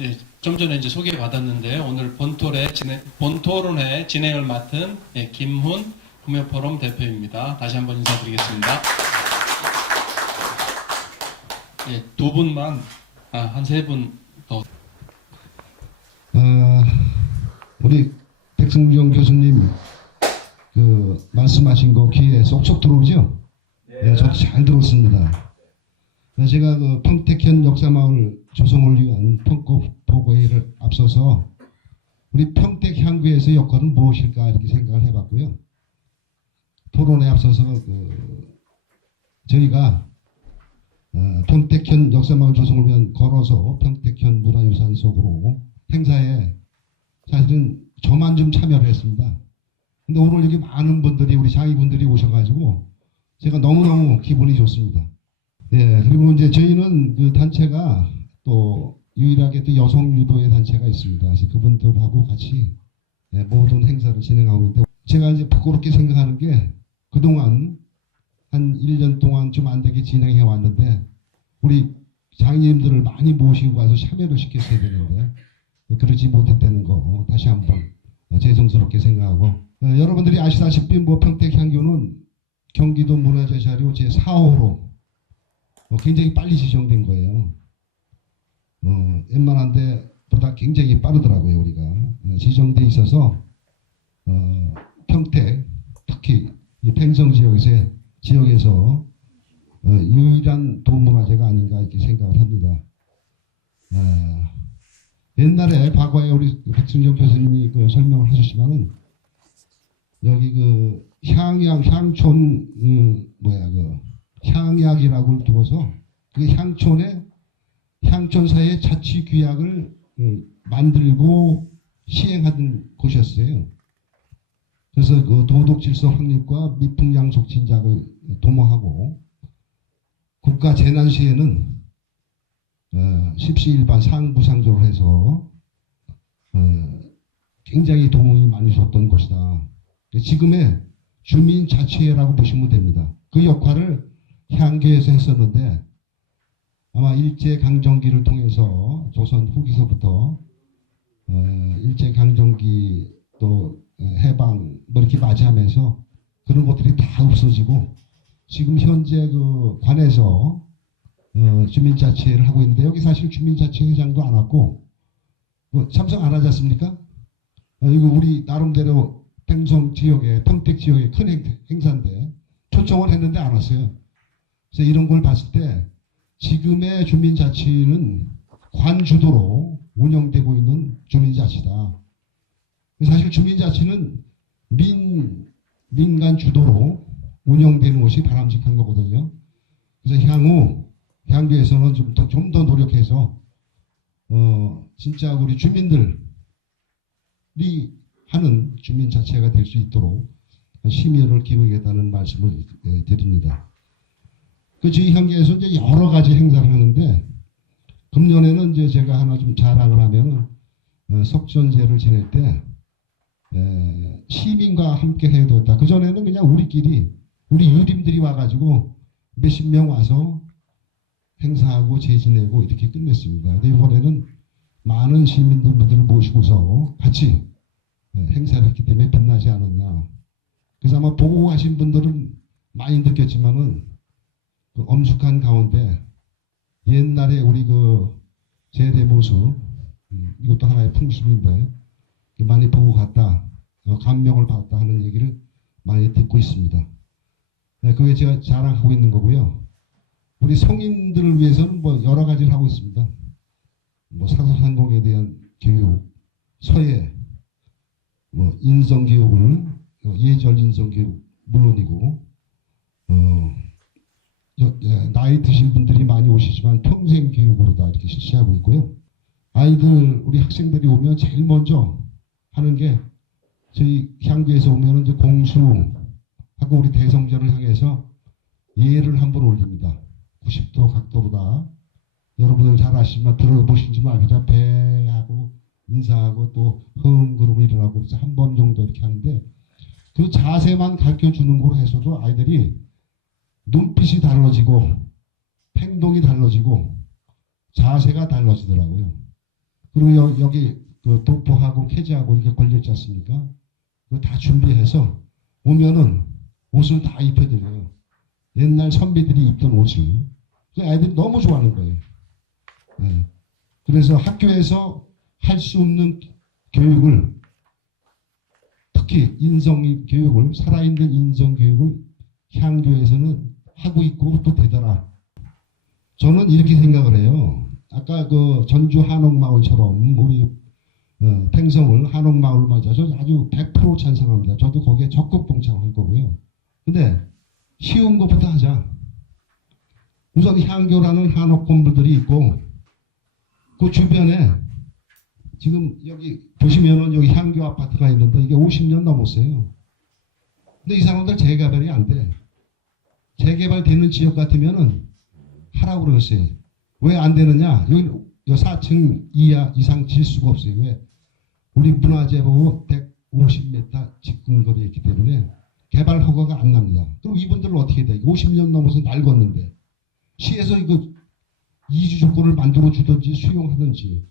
예, 좀 전에 이제 소개받았는데 오늘 본토론회 진행을 맡은 김훈 구매포럼 대표입니다. 다시 한번 인사드리겠습니다. 두 분만 한 세 분 더. 우리 백승종 교수님 말씀하신 거 귀에 쏙쏙 들어오죠? 네, 저도 잘 들었습니다. 제가 평택현 역사마을 조성을 위한 평가보고회의를 앞서서 우리 평택향구에서 역할은 무엇일까 이렇게 생각을 해봤고요. 토론에 앞서서 저희가 평택현 역사마을 조성을 위한 걸어서 평택현 문화유산 속으로 행사에 사실은 저만 좀 참여를 했습니다. 근데 오늘 여기 많은 분들이 우리 장의분들이 오셔가지고 제가 너무너무 기분이 좋습니다. 예, 그리고 이제 저희는 그 단체가 또 유일하게 또 여성 유도의 단체가 있습니다. 그래서 그분들하고 같이 모든 행사를 진행하고 있는데 제가 이제 부끄럽게 생각하는 게 그동안 한 1년 동안 좀 안 되게 진행해 왔는데 우리 장님들을 많이 모시고 와서 참여를 시켰어야 되는데 그러지 못했다는 거 다시 한번 죄송스럽게 생각하고 여러분들이 아시다시피 평택향교는 경기도 문화재자료 제4호로 굉장히 빨리 지정된 거예요. 웬만한 데보다 굉장히 빠르더라고요. 우리가 지정돼 있어서 평택 특히 이 팽성 지역에서 유일한 도문화재가 아닌가 이렇게 생각을 합니다. 옛날에 과거에 우리 백승정 교수님이 설명을 하셨지만은 여기 향촌 향약이라고 두어서 그 향촌사의 자치규약을 만들고 시행하던 곳이었어요. 그래서 그 도덕질서 확립과 미풍양속 진작을 도모하고 국가 재난 시에는 십시일반 상부상조를 해서 굉장히 도움이 많이 줬던 곳이다. 지금의 주민자치회라고 보시면 됩니다. 그 역할을 향교에서 했었는데 아마 일제강점기를 통해서 조선 후기서부터 일제강점기 또 해방 이렇게 맞이하면서 그런 것들이 다 없어지고 지금 현재 그 관에서 주민자치회를 하고 있는데 여기 사실 주민자치회장도 안 왔고 참석 안 하지 않습니까? 이거 우리 나름대로 팽성 지역에 평택 지역의 큰 행사인데 초청을 했는데 안 왔어요. 그래서 이런 걸 봤을 때 지금의 주민자치는 관 주도로 운영되고 있는 주민자치다. 사실 주민자치는 민간 주도로 운영되는 것이 바람직한 거거든요. 그래서 향후 향교에서는 좀 더 노력해서 진짜 우리 주민들이 하는 주민자치가 될 수 있도록 심혈을 기울이겠다는 말씀을 드립니다. 저희 향교에서 이제 여러 가지 행사를 하는데 금년에는 이제 제가 하나 좀 자랑을 하면은 석전제를 지낼 때 시민과 함께 해도 했다. 그 전에는 그냥 우리 유림들이 와가지고 몇십 명 와서 행사하고 제 지내고 이렇게 끝냈습니다. 근데 이번에는 많은 시민들을 모시고서 같이 행사를 했기 때문에 빛나지 않았나. 그래서 아마 보고 가신 분들은 많이 느꼈지만은 그 엄숙한 가운데 옛날에 우리 제대 모습 이것도 하나의 풍습인데 많이 보고 갔다 감명을 받았다 하는 얘기를 많이 듣고 있습니다. 그게 제가 자랑하고 있는 거고요. 우리 성인들을 위해서는 여러 가지를 하고 있습니다. 사소상공에 대한 교육, 서예, 인성교육을 예절 인성교육 물론이고 나이 드신 분들이 많이 오시지만 평생 교육으로 다 이렇게 실시하고 있고요. 아이들 우리 학생들이 오면 제일 먼저 하는 게 저희 향교에서 오면 이제 공수하고 우리 대성전을 향해서 예를 한번 올립니다. 90도 각도로 다 여러분들 잘 아시지만 들어보신지 말고 배하고 인사하고 또 흥그룹이 일어나고 한 번 정도 이렇게 하는데 그 자세만 가르쳐 주는 거로 해서도 아이들이 눈빛이 달라지고 행동이 달라지고 자세가 달라지더라고요. 그리고 여기 그 도포하고 캐지하고 이렇게 걸렸지 않습니까? 그거 다 준비해서 오면은 옷을 다 입혀드려요. 옛날 선비들이 입던 옷을. 그 애들이 너무 좋아하는 거예요. 네. 그래서 학교에서 할 수 없는 교육을, 특히 인성 교육을, 살아있는 인성 교육을 향교에서는 하고 있고 또 되더라. 저는 이렇게 생각을 해요. 아까 그 전주 한옥마을처럼 우리 팽성을 한옥마을 맞아서 아주 100% 찬성합니다. 저도 거기에 적극 동참할 거고요. 근데 쉬운 것부터 하자. 우선 향교라는 한옥 건물들이 있고 그 주변에 지금 여기 보시면은 여기 향교 아파트가 있는데 이게 50년 넘었어요. 근데 이 사람들 재개발이 안 돼. 재개발되는 지역 같으면은 하라고 그러겠어요. 왜 안 되느냐? 여기 4층 이하 이상 질 수가 없어요. 왜? 우리 문화재보고 150m 직근거리에 있기 때문에 개발 허가가 안 납니다. 그럼 이분들은 어떻게 돼? 50년 넘어서 낡았는데 시에서 이거 이주 조건을 만들어 주든지 수용하든지.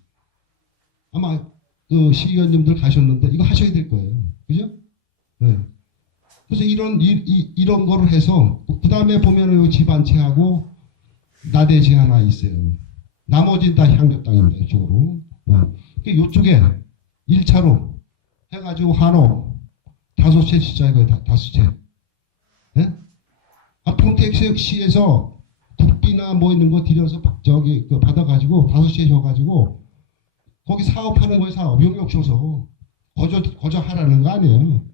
아마 그 시의원님들 가셨는데 이거 하셔야 될 거예요. 그죠? 네. 그래서 이런 거를 해서 그 다음에 보면은 집 한 채하고 나대지 하나 있어요. 나머지는 다 향교 땅입니다. 이쪽으로. 이쪽에 1차로 해가지고 한옥 5채 진짜 이거 5채. 예? 아, 평택시에서 국비나 뭐 있는 거 들여서 저기 그 받아가지고 5채 줘가지고 거기 사업하는 거예요. 사업 용역 줘서 거저 하라는 거 아니에요.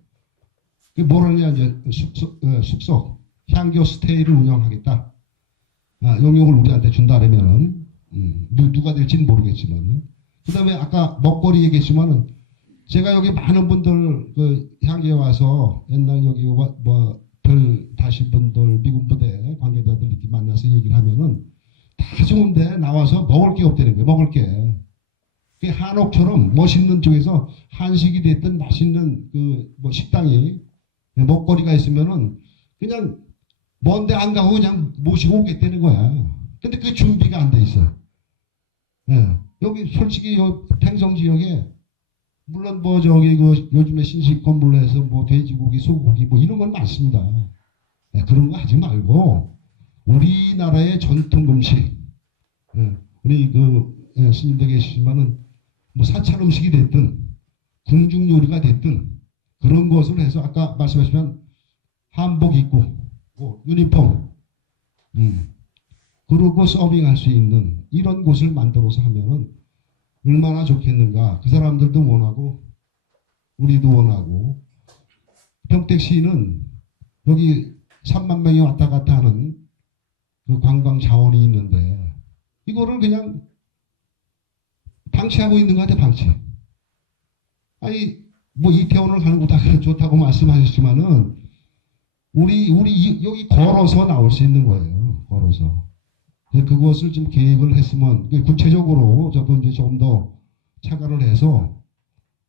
그 뭐라냐 이제 숙소 향교 스테이를 운영하겠다. 아, 용역을 우리한테 준다 그러면은 누가 될지는 모르겠지만 그 다음에 아까 먹거리 얘기했지만은 제가 여기 많은 분들 그 향기에 와서 옛날 여기 뭐 별 다신 분들 미군 부대 관계자들 이렇게 만나서 얘기를 하면은 다 좋은데 나와서 먹을 게 없다는 거예요. 먹을 게. 그 한옥처럼 멋있는 쪽에서 한식이 됐든 맛있는 그 뭐 식당이 먹거리가 있으면은 그냥 먼데 안 가고 그냥 모시고 오겠다는 거야. 근데 그 준비가 안 돼 있어. 예. 여기 솔직히 요 팽성 지역에 물론 뭐 저기 그 요즘에 신식 건물로 해서 뭐 돼지고기, 소고기 뭐 이런 건 많습니다. 예, 그런 거 하지 말고 우리나라의 전통 음식, 예, 우리 그 스님들 계시지만은 뭐 사찰 음식이 됐든 궁중 요리가 됐든 그런 것을 해서 아까 말씀하시면 한복 입고 뭐 유니폼, 그리고 서빙할 수 있는 이런 곳을 만들어서 하면은 얼마나 좋겠는가. 그 사람들도 원하고 우리도 원하고. 평택시는 여기 3만 명이 왔다 갔다 하는 그 관광 자원이 있는데 이거를 그냥 방치하고 있는 것 같아. 방치. 아니 뭐 이태원을 가는 거 다 좋다고 말씀하셨지만은 우리 여기 걸어서 나올 수 있는 거예요. 걸어서. 그것을 좀 계획을 했으면 구체적으로 저도 이제 좀 더 차관을 해서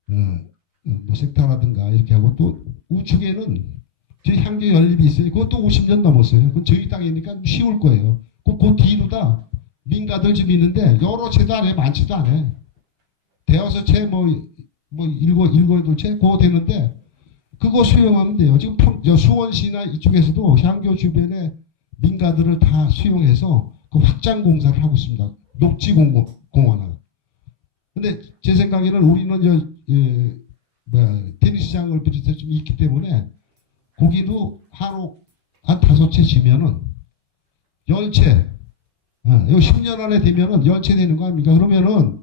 뭐 색타라든가 이렇게 하고 또 우측에는 저희 향교 연립이 있어요. 그것도 50년 넘었어요. 그건 저희 땅이니까 쉬울 거예요. 그 뒤로다 민가들 좀 있는데 여러 채도 안 해. 많지도 안 해. 대여섯 채 뭐 일곱 여덟 채 그거 되는데 그거 수용하면 돼요. 지금 수원시나 이쪽에서도 향교 주변에 민가들을 다 수용해서 그 확장 공사를 하고 있습니다. 녹지 공원을. 근데 제 생각에는 우리는 테니스장을 비롯해서 좀 있기 때문에 거기도 한옥 한 5채 지면은 10채, 이거 10년 안에 되면은 10채 되는 거 아닙니까? 그러면은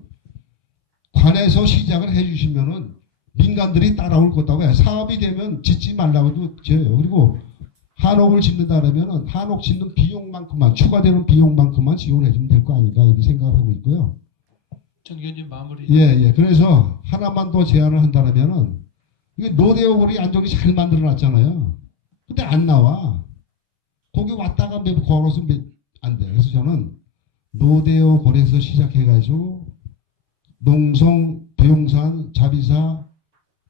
관에서 시작을 해주시면은 민간들이 따라올 거다고 해요. 사업이 되면 짓지 말라고 해도 져요. 그리고 한옥을 짓는다 그러면은 한옥 짓는 비용만큼만 추가되는 비용만큼만 지원해 주면 될 거 아닌가 이렇게 생각을 하고 있고요. 정 의원님 마무리. 예. 그래서 하나만 더 제안을 한다면은 이게 노대오거리 안정이 잘 만들어 놨잖아요. 근데 안 나와. 거기 왔다가 걸어서 안 돼. 그래서 저는 노대오거리에서 시작해가지고 농성, 부용산, 자비사,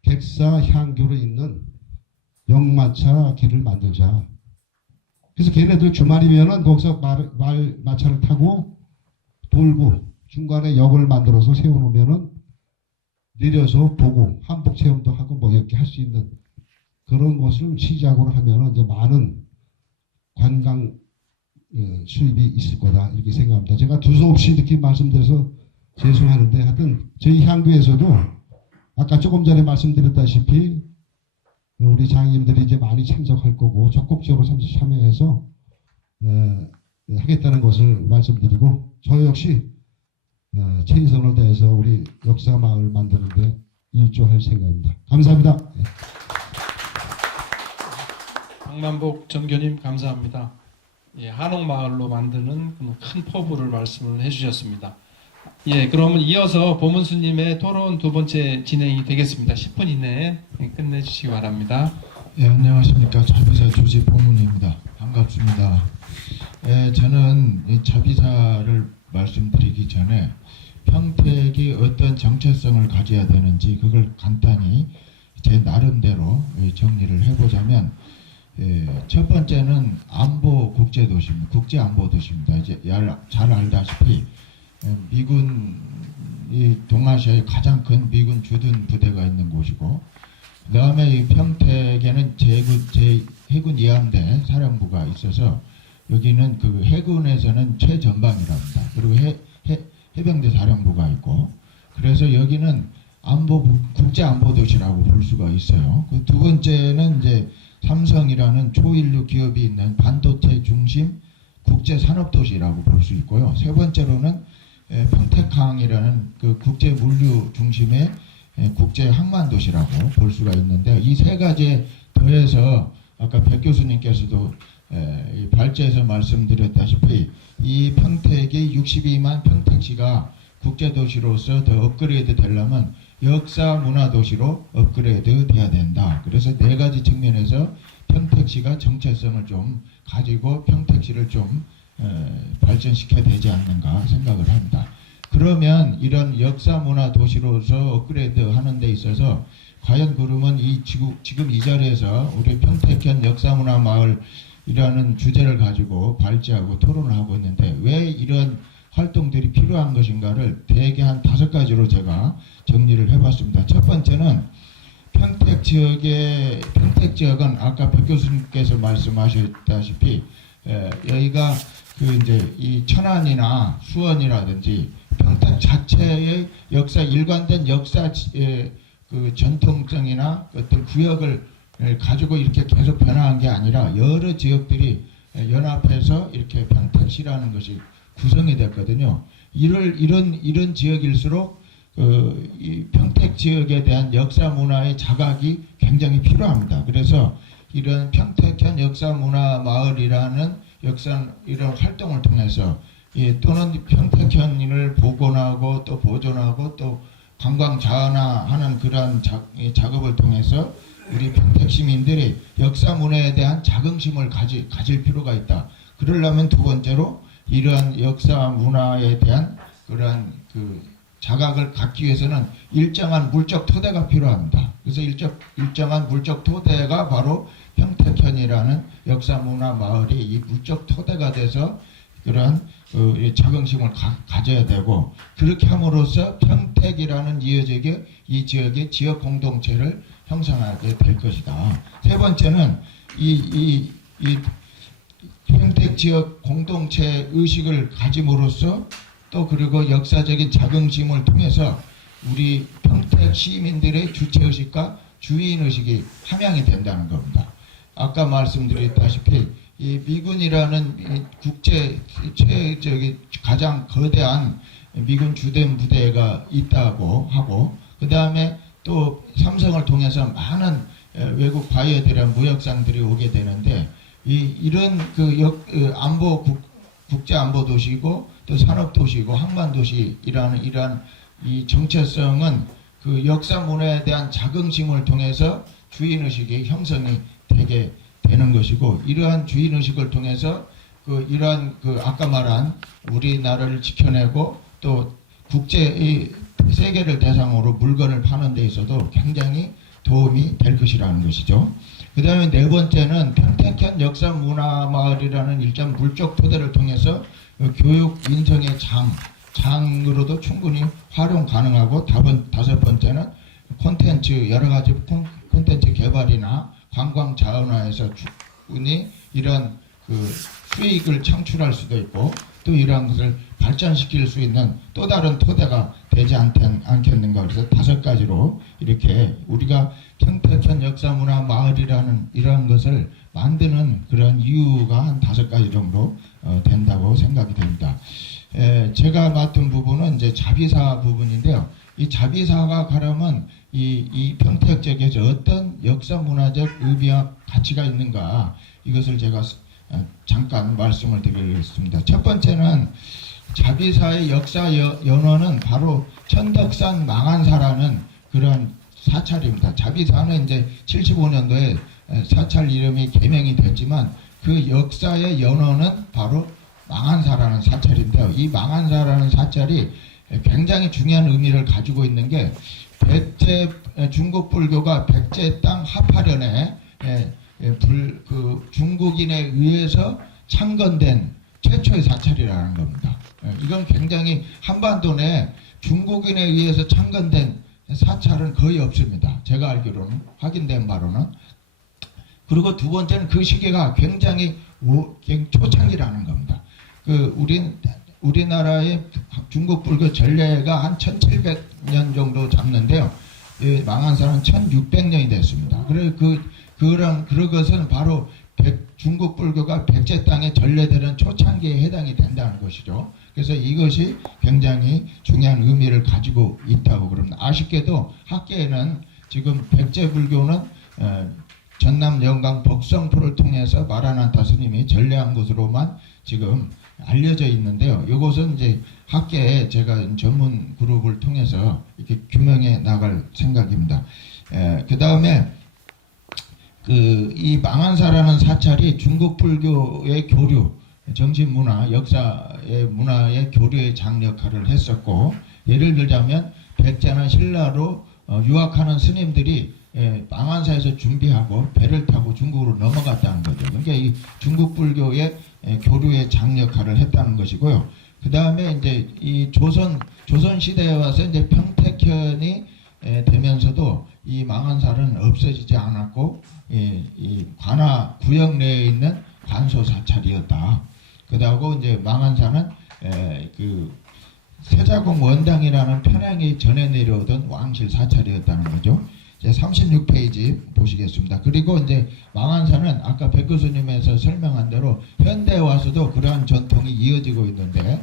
객사, 향교로 있는 역마차 길을 만들자. 그래서 걔네들 주말이면은 거기서 마차를 타고 돌고 중간에 역을 만들어서 세워놓으면은 내려서 보고 한복 체험도 하고 뭐 이렇게 할 수 있는 그런 것을 시작으로 하면은 이제 많은 관광 수입이 있을 거다 이렇게 생각합니다. 제가 두서없이 이렇게 말씀드려서 죄송하는데 하여튼 저희 향교에서도 아까 조금 전에 말씀드렸다시피 우리 장님들이 이제 많이 참석할 거고 적극적으로 참여해서 하겠다는 것을 말씀드리고 저 역시 최선을 다해서 우리 역사 마을 만드는데 일조할 생각입니다. 감사합니다. 박만복 전교님 감사합니다. 예, 한옥마을로 만드는 큰 포부를 말씀을 해주셨습니다. 예, 그러면 이어서 보문수님의 토론 두 번째 진행이 되겠습니다. 10분 이내에 끝내주시기 바랍니다. 예, 안녕하십니까. 자비사 조지 보문입니다. 반갑습니다. 예, 저는 이 자비사를 말씀드리기 전에 평택이 어떤 정체성을 가져야 되는지 그걸 간단히 제 나름대로 정리를 해보자면 첫 번째는 안보 국제도시입니다. 국제안보도시입니다. 이제 잘 알다시피 미군이 동아시아의 가장 큰 미군 주둔 부대가 있는 곳이고 그 다음에 이 평택에는 해군 이함대 사령부가 있어서 여기는 그 해군에서는 최전방이랍니다. 그리고 해병대 사령부가 있고 그래서 여기는 국제안보도시라고 볼 수가 있어요. 그 두 번째는 이제 삼성이라는 초인류 기업이 있는 반도체 중심 국제산업도시라고 볼 수 있고요. 세 번째로는 평택항이라는 그 국제물류 중심의 국제항만도시라고 볼 수가 있는데 이 세 가지에 더해서 아까 백 교수님께서도 발제에서 말씀드렸다시피 이 평택이 62만 평택시가 국제도시로서 더 업그레이드 되려면 역사 문화도시로 업그레이드 돼야 된다. 그래서 네 가지 측면에서 평택시가 정체성을 좀 가지고 평택시를 좀 발전시켜야 되지 않는가 생각을 합니다. 그러면 이런 역사 문화 도시로서 업그레이드 하는 데 있어서 과연 그러면 지금 이 자리에서 우리 평택현 역사 문화 마을이라는 주제를 가지고 발제하고 토론을 하고 있는데 왜 이런 활동들이 필요한 것인가를 대개 한 5가지로 제가 정리를 해봤습니다. 첫 번째는 평택 지역은 아까 백 교수님께서 말씀하셨다시피 여기가 그 이제 이 천안이나 수원이라든지 평택 자체의 역사 일관된 역사 그 전통성이나 어떤 구역을 가지고 이렇게 계속 변화한 게 아니라 여러 지역들이 연합해서 이렇게 평택시라는 것이 구성이 됐거든요. 이런 지역일수록 이 평택 지역에 대한 역사 문화의 자각이 굉장히 필요합니다. 그래서 이런 평택현 역사 문화 마을이라는 이런 활동을 통해서 또는 평택현을 복원하고 또 보존하고 또 관광 자원화하는 그러한 작업을 통해서 우리 평택 시민들이 역사 문화에 대한 자긍심을 가질 필요가 있다. 그러려면 두 번째로 이러한 역사 문화에 대한 그러한 그 자각을 갖기 위해서는 일정한 물적 토대가 필요합니다. 그래서 일정한 물적 토대가 바로 평택현이라는 역사 문화 마을이 이 물적 토대가 돼서 그러한 자긍심을 가져야 되고 그렇게 함으로써 평택이라는 이 지역의 지역 공동체를 형성하게 될 것이다. 세 번째는 이 평택 지역 공동체 의식을 가짐으로써 또 그리고 역사적인 자긍심을 통해서 우리 평택 시민들의 주체의식과 주인의식이 함양이 된다는 겁니다. 아까 말씀드렸다시피 이 미군이라는 가장 거대한 미군 주된 부대가 있다고 하고 그 다음에 또 삼성을 통해서 많은 외국 바이어들이란 무역상들이 오게 되는데 이런 국제 안보 도시고 또 산업 도시고 항만 도시라는 이러한 이 정체성은 그 역사 문화에 대한 자긍심을 통해서 주인 의식이 형성이 되게 되는 것이고 이러한 주인 의식을 통해서 이러한 아까 말한 우리나라를 지켜내고 또 세계를 대상으로 물건을 파는 데 있어도 굉장히 도움이 될 것이라는 것이죠. 그 다음에 네 번째는 평택현 역사 문화 마을이라는 일정 물적 토대를 통해서 교육 인성의 장 장으로도 충분히 활용 가능하고 다섯 번째는 콘텐츠 여러 가지 콘텐츠 개발이나 관광 자원화에서 충분히 이런 그 수익을 창출할 수도 있고 또 이러한 것을 발전시킬 수 있는 또 다른 토대가 되지 않겠는가. 그래서 다섯 가지로 이렇게 우리가 평택현 역사문화 마을이라는 이러한 것을 만드는 그런 이유가 한 다섯 가지 정도 된다고 생각이 됩니다. 제가 맡은 부분은 이제 자비사 부분인데요. 이 자비사가 가려면 이 평택 지역에서 어떤 역사문화적 의미와 가치가 있는가 이것을 제가 잠깐 말씀을 드리겠습니다. 첫 번째는 자비사의 역사 연원은 바로 천덕산 망한사라는 그런 사찰입니다. 자비사는 이제 75년도에 사찰 이름이 개명이 됐지만 그 역사의 연원은 바로 망한사라는 사찰인데요. 이 망한사라는 사찰이 굉장히 중요한 의미를 가지고 있는 게 백제 중국 불교가 백제 땅 합하련에 중국인에 의해서 창건된 최초의 사찰이라는 겁니다. 이건 굉장히 한반도 내 중국인에 의해서 창건된 사찰은 거의 없습니다. 제가 알기로는 확인된 바로는. 그리고 두 번째는 그 시기가 굉장히 초창기라는 겁니다. 우리나라의 중국 불교 전례가 한 1700년 정도 잡는데요. 망한사는 1600년이 됐습니다. 그런 것은 바로 중국 불교가 백제 땅에 전래되는 초창기에 해당이 된다는 것이죠. 그래서 이것이 굉장히 중요한 의미를 가지고 있다고 그럽니다. 아쉽게도 학계에는 지금 백제 불교는 전남 영광 법성포를 통해서 마라난타 스님이 전래한 것으로만 지금 알려져 있는데요. 이것은 이제 학계에 제가 전문 그룹을 통해서 이렇게 규명해 나갈 생각입니다. 그 다음에 이 망한사라는 사찰이 중국 불교의 교류, 정신문화, 역사의 문화의 교류의 장 역할을 했었고, 예를 들자면 백제나 신라로 유학하는 스님들이 망한사에서 준비하고 배를 타고 중국으로 넘어갔다는 거죠. 그러니까 이 중국 불교의 교류의 장 역할을 했다는 것이고요. 그 다음에 이제 이 조선 시대에 와서 이제 평택현이 되면서도 이 망한사는 없어지지 않았고, 이 관아 구역 내에 있는 관소 사찰이었다. 그다고 이제 망한사는 세자공 원당이라는 편향이 전해 내려오던 왕실 사찰이었다는 거죠. 이제 36페이지 보시겠습니다. 그리고 이제 망한사는 아까 백 교수님에서 설명한 대로 현대에 와서도 그러한 전통이 이어지고 있는데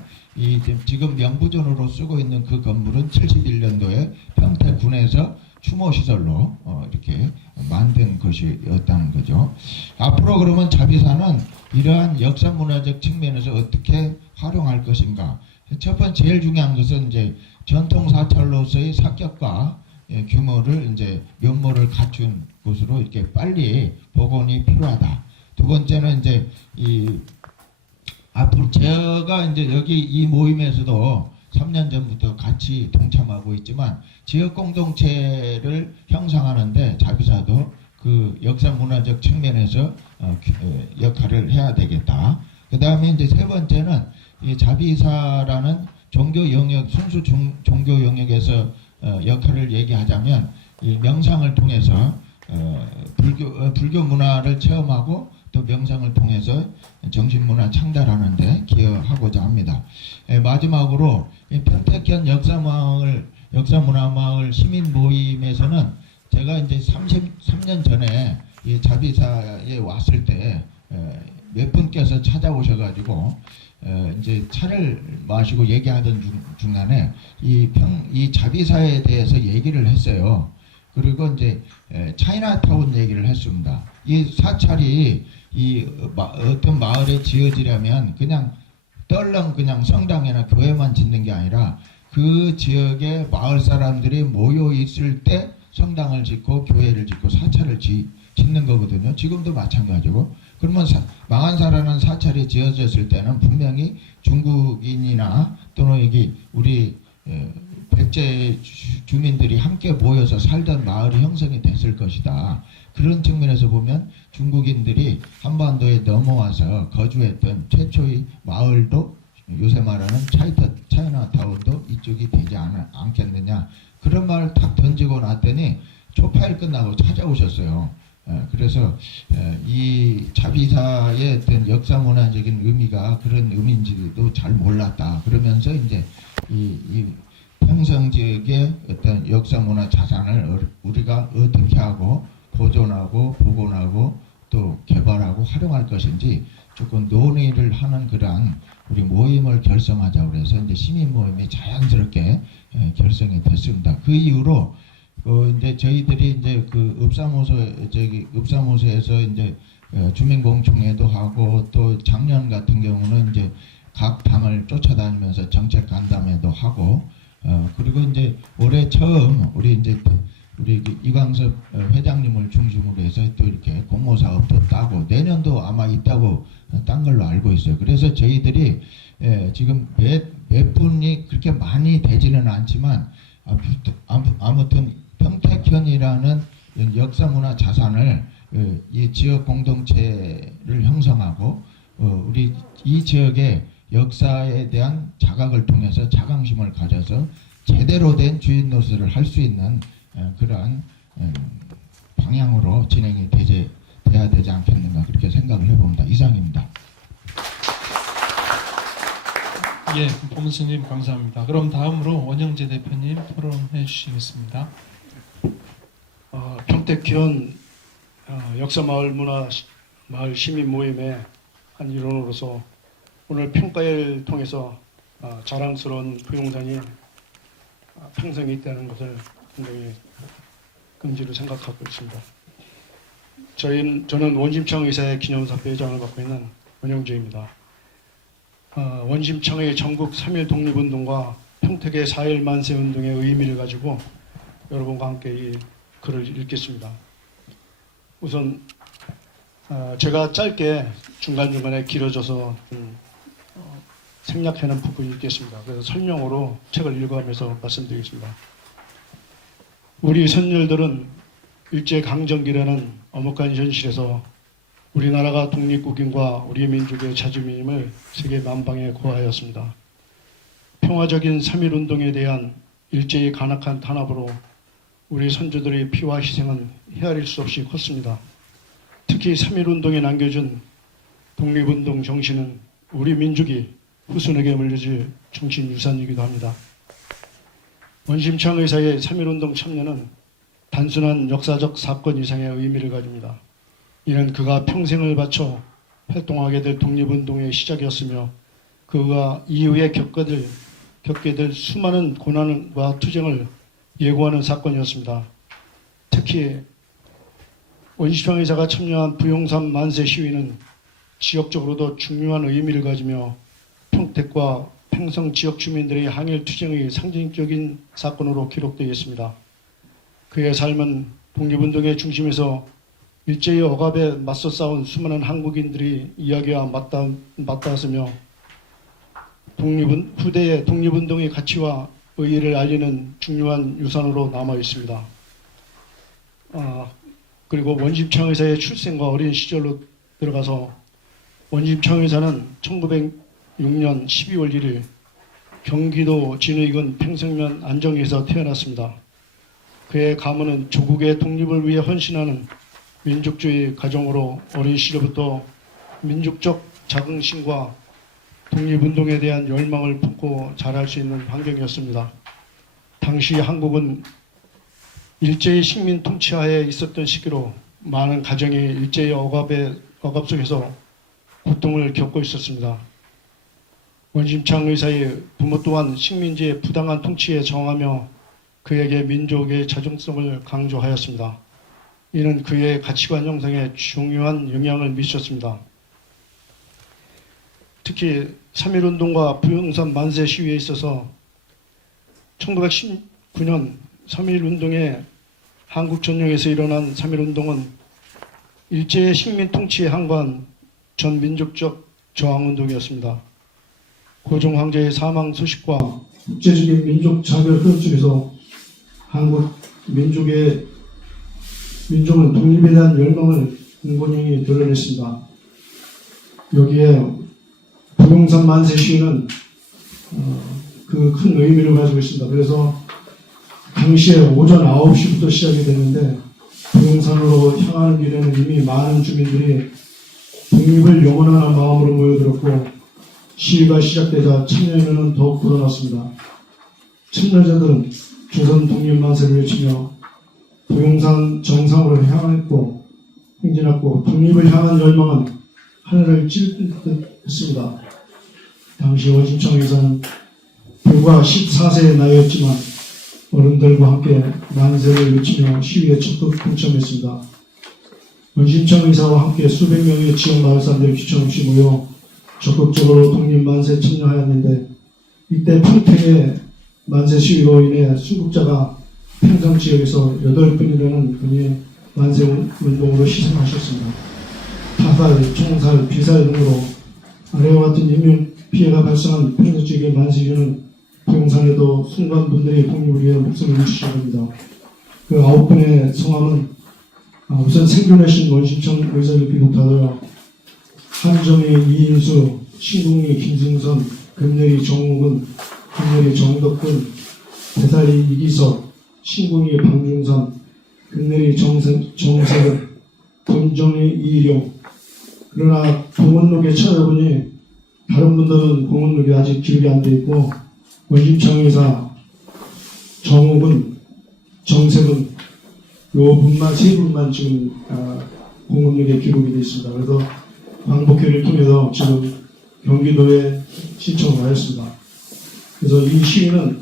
지금 명부전으로 쓰고 있는 그 건물은 71년도에 평택군에서 추모시설로 이렇게 만든 것이었다는 거죠. 앞으로 그러면 자비사는 이러한 역사문화적 측면에서 어떻게 활용할 것인가. 첫 번째 제일 중요한 것은 이제 전통사찰로서의 사격과 규모를 이제 면모를 갖춘 것으로 이렇게 빨리 복원이 필요하다. 두 번째는 이제 앞으로 제가 이제 여기 이 모임에서도 3년 전부터 같이 동참하고 있지만 지역 공동체를 형성하는데 자비사도 그 역사 문화적 측면에서 역할을 해야 되겠다. 그 다음에 이제 세 번째는 이 자비사라는 종교 영역, 순수 종교 영역에서 역할을 얘기하자면 이 명상을 통해서 불교 문화를 체험하고 또 명상을 통해서 정신문화 창달하는 데 기여하고자 합니다. 마지막으로 평택현 역사문화마을 시민 모임에서는 제가 이제 33년 전에 이 자비사에 왔을 때 몇 분께서 찾아오셔가지고 이제 차를 마시고 얘기하던 중간에 이 자비사에 대해서 얘기를 했어요. 그리고 이제 차이나타운 얘기를 했습니다. 이 사찰이 어떤 마을에 지어지려면 그냥 떨렁 그냥 성당이나 교회만 짓는 게 아니라 그 지역의 마을 사람들이 모여 있을 때 성당을 짓고 교회를 짓고 사찰을 짓는 거거든요. 지금도 마찬가지고. 그러면 망한사라는 사찰이 지어졌을 때는 분명히 중국인이나 또는 여기 우리 백제 주민들이 함께 모여서 살던 마을이 형성이 됐을 것이다. 그런 측면에서 보면 중국인들이 한반도에 넘어와서 거주했던 최초의 마을도 요새 말하는 차이나타운도 이쪽이 되지 않겠느냐 그런 말을 탁 던지고 났더니 초파일 끝나고 찾아오셨어요. 그래서 이 차비사의 어떤 역사 문화적인 의미가 그런 의미인지도 잘 몰랐다. 그러면서 이제 이 평성 지역의 어떤 역사 문화 자산을 우리가 어떻게 하고 보존하고 복원하고 또 개발하고 활용할 것인지 조금 논의를 하는 그러한 우리 모임을 결성하자고 그래서 이제 시민 모임이 자연스럽게 결성이 됐습니다. 그 이후로 이제 저희들이 이제 그 읍사무소에서 이제 주민공청회도 하고 또 작년 같은 경우는 이제 각 당을 쫓아다니면서 정책 간담회도 하고 그리고 이제 올해 처음 우리 이광섭 회장님을 중심으로 해서 또 이렇게 공모 사업도 따고 내년도 아마 있다고 딴 걸로 알고 있어요. 그래서 저희들이 지금 몇 분이 그렇게 많이 되지는 않지만 아무튼 평택현이라는 역사문화 자산을 이 지역 공동체를 형성하고 우리 이 지역의 역사에 대한 자각을 통해서 자긍심을 가져서 제대로 된 주인 노릇을 할 수 있는 그러한 방향으로 진행이 돼야 되지 않겠는가 그렇게 생각을 해봅니다. 이상입니다. 예, 보문수님 감사합니다. 그럼 다음으로 원영재 대표님 토론해 주시겠습니다. 평택현 역사마을 마을 시민 모임의 한 일원으로서 오늘 평가회를 통해서 자랑스러운 부용산이 평생에 있다는 것을 굉장히 긍지로 생각하고 있습니다. 저는 원심창 의사의 기념사표 회장을 맡고 있는 원영재입니다. 원심창의 전국 3.1 독립운동과 평택의 4.1 만세운동의 의미를 가지고 여러분과 함께 이 글을 읽겠습니다. 우선 제가 짧게 중간중간에 길어져서 생략해놓은 부분이 있겠습니다. 그래서 설명으로 책을 읽어가면서 말씀드리겠습니다. 우리 선열들은 일제강점기라는 엄혹한 현실에서 우리나라가 독립국인과 우리 민족의 자주민임을 세계 만방에 고하였습니다. 평화적인 3.1운동에 대한 일제의 간악한 탄압으로 우리 선조들의 피와 희생은 헤아릴 수 없이 컸습니다. 특히 3.1운동에 남겨준 독립운동 정신은 우리 민족이 후손에게 물려질 정신유산이기도 합니다. 원심창 의사의 3.1운동 참여는 단순한 역사적 사건 이상의 의미를 가집니다. 이는 그가 평생을 바쳐 활동하게 될 독립운동의 시작이었으며 그가 이후에 겪게 될 수많은 고난과 투쟁을 예고하는 사건이었습니다. 특히 원심창 의사가 참여한 부용산 만세 시위는 지역적으로도 중요한 의미를 가지며 평택과 평성 지역 주민들의 항일 투쟁의 상징적인 사건으로 기록되어 있습니다. 그의 삶은 독립운동의 중심에서 일제의 억압에 맞서 싸운 수많은 한국인들이 이야기와 맞닿았으며 후대의 독립운동의 가치와 의의를 알리는 중요한 유산으로 남아 있습니다. 그리고 원심창 의사의 출생과 어린 시절로 들어가서 원심창 의사는 1906년 12월 1일 경기도 진의군 평성면 안정에서 태어났습니다. 그의 가문은 조국의 독립을 위해 헌신하는 민족주의 가정으로 어린 시절부터 민족적 자긍심과 독립운동에 대한 열망을 품고 자랄 수 있는 환경이었습니다. 당시 한국은 일제의 식민 통치하에 있었던 시기로 많은 가정이 일제의 억압 속에서 고통을 겪고 있었습니다. 원심창 의사의 부모 또한 식민지의 부당한 통치에 저항하며 그에게 민족의 자존성을 강조하였습니다. 이는 그의 가치관 형성에 중요한 영향을 미쳤습니다. 특히 3.1운동과 부용산 만세 시위에 있어서 1919년 3.1운동에 한국 전역에서 일어난 3.1운동은 일제의 식민 통치에 항거한 전 민족적 저항운동이었습니다. 고종 황제의 사망 소식과 국제적인 민족 차별 흐름 속에서 한국 민족은 독립에 대한 열망을 공건히 드러냈습니다. 여기에 부동산 만세 시위는 그 큰 의미를 가지고 있습니다. 그래서 당시에 오전 9시부터 시작이 됐는데 부동산으로 향하는 길에는 이미 많은 주민들이 독립을 영원한 마음으로 모여들었고 시위가 시작되자 참여인원은 더욱 불어났습니다. 참여자들은 조선 독립만세를 외치며 부동산 정상으로 향했고 행진했고 독립을 향한 열망은 하늘을 찔 듯 했습니다. 당시 원심청 의사는 불과 14세의 나이였지만 어른들과 함께 만세를 외치며 시위에 적극 동참했습니다. 원심청 의사와 함께 수백 명의 지역 마을 사람들이 귀천없이 모여 적극적으로 독립만세에 참여하였는데 이때 평택의 만세 시위로 인해 수국자가 평성 지역에서 8분이라는 분이 만세 운동으로 희생하셨습니다. 타살, 총살, 비살 등으로 아래와 같은 인명 피해가 발생한 평택 지역의 만세 시위는 부동산에도 순간 분들이 독립을 위해 목숨을 주셨습니다. 그 9분의 성함은 우선 생존하신 원심청 의사를 비롯하여 한정희, 이인수, 신국리, 김승선, 금열이 정욱은, 금열이 정덕근, 대살이 이기석, 신국리 방중선, 금열이 정세근, 권정희 이일용. 그러나 공원록에 찾아보니 다른 분들은 공원록이 아직 기록이 안 돼 있고 원심청 의사, 정욱은, 정세근 요 분만 세 분만 지금 공원록에 기록이 되어 있습니다. 그래서 광복회를 통해서 지금 경기도에 신청을 하였습니다. 그래서 이 시위는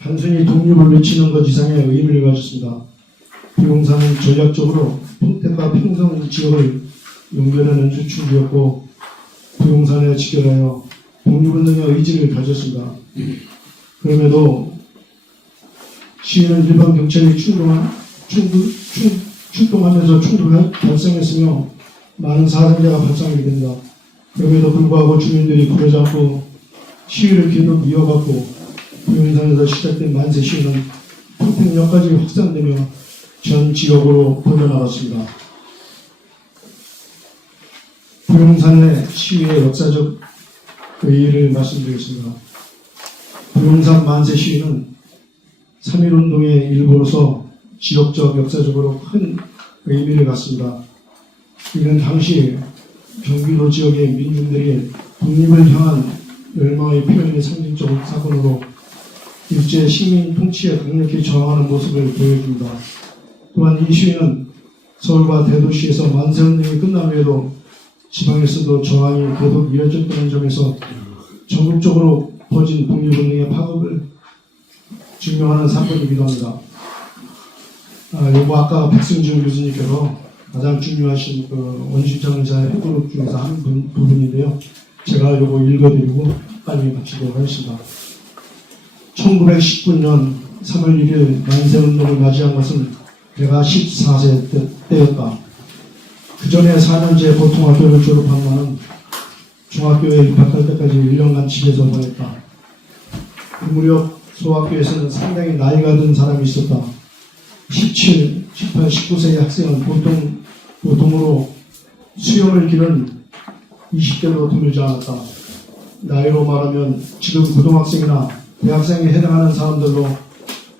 단순히 독립을 외치는 것 이상의 의미를 가졌습니다. 부동산은 전략적으로 평택과 평성 지역을 연결하는 주축이었고 부동산에 직결하여 독립운동의 의지를 가졌습니다. 그럼에도 시위는 일반 경찰이 출동하면서 충돌이 발생했으며 많은 사상자가 발생하게 됩니다. 그럼에도 불구하고 주민들이 부르지 않고 시위를 계속 이어갔고 부동산에서 시작된 만세 시위는 평택역까지 확산되며 전 지역으로 퍼져나갔습니다. 부동산의 시위의 역사적 의의를 말씀드리겠습니다. 부동산 만세 시위는 3.1운동의 일부로서 지역적 역사적으로 큰 의미를 갖습니다. 이는 당시 경기도 지역의 민중들이 독립을 향한 열망의 표현의 상징적 사건으로 일제 시민 통치에 강력히 저항하는 모습을 보여줍니다. 또한 이 시위는 서울과 대도시에서 만세운동이 끝난 후에도 지방에서도 저항이 계속 이어졌다는 점에서 전국적으로 퍼진 독립운동의 파급을 증명하는 사건이기도 합니다. 요거 아까 백승준 교수님께서 가장 중요하신 그 원심청 의사의 회고록 중에서 한 부분인데요. 제가 요거 읽어드리고 빨리 마치도록 하겠습니다. 1919년 3월 1일 만세운동을 맞이한 것은 내가 14세 때였다. 그 전에 4년제 보통학교를 졸업한 나는 중학교에 입학할 때까지 1년간 집에서 보냈다. 그 무렵 소학교에서는 상당히 나이가 든 사람이 있었다. 17, 18, 19세의 학생은 보통으로 수염을 기른 20대로 드물지 않았다. 나이로 말하면 지금 고등학생이나 대학생에 해당하는 사람들로